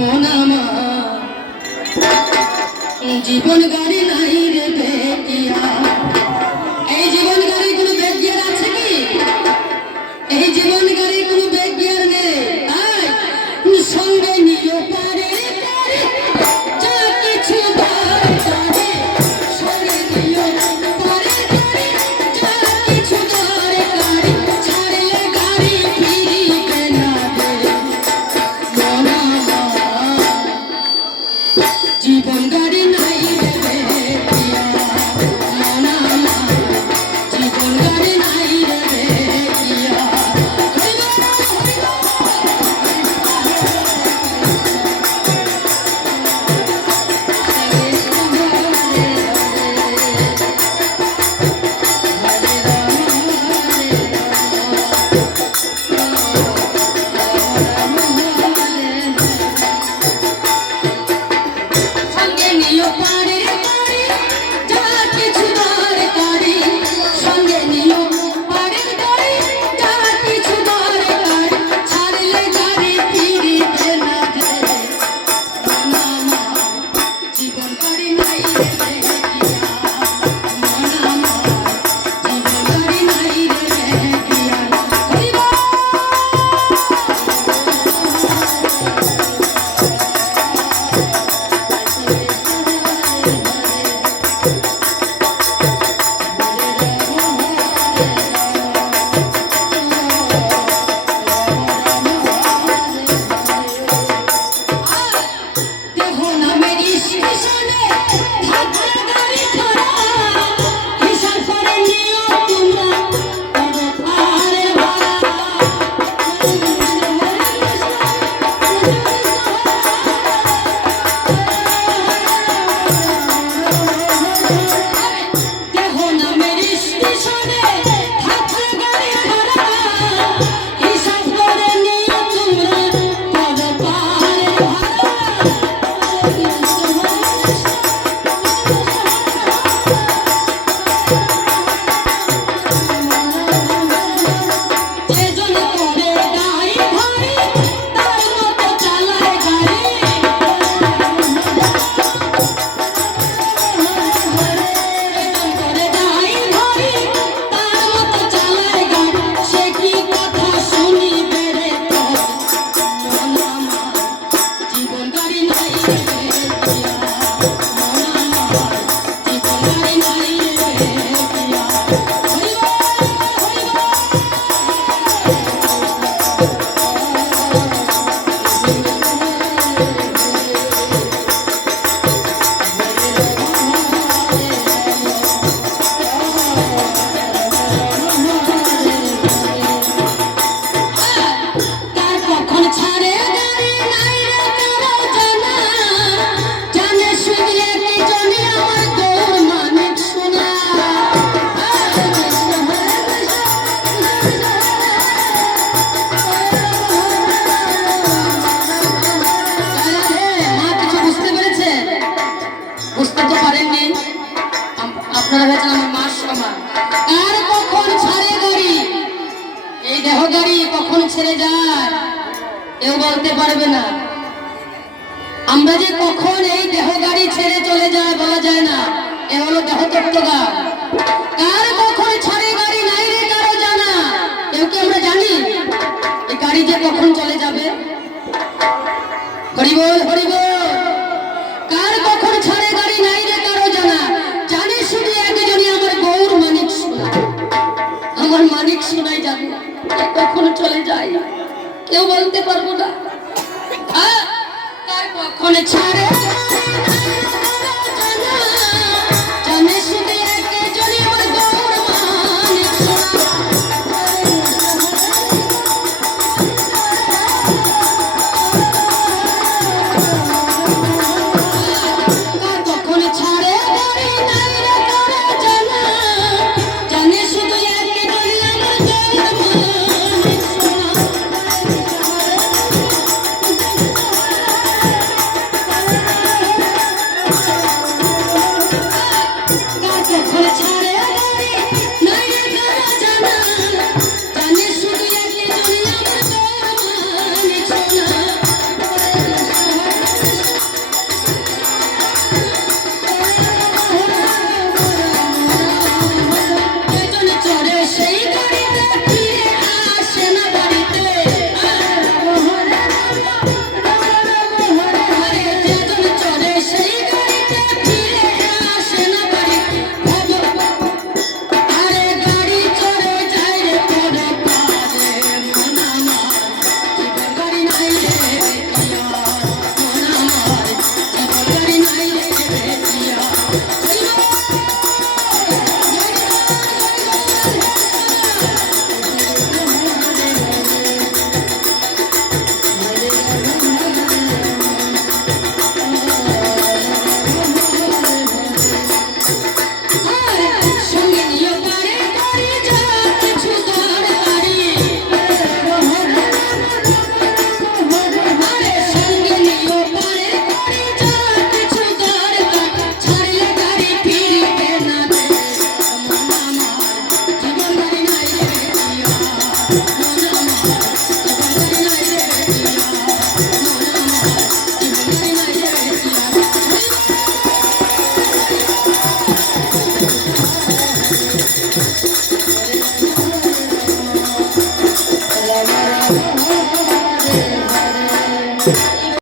মন আমার। জীবন গাড়ি নাই রে Yeah. Thank you. আর কখন ছাড়ে গাড়ি এই দেহ গাড়ি কখন ছেড়ে যায় কেউ বলতে পারবে না আমরা যে কখন এই দেহ গাড়ি ছেড়ে চলে থেকে কখন চলে যায় কেউ বলতে পারব না। হ্যাঁ, কখন ছাড়ে করেছেন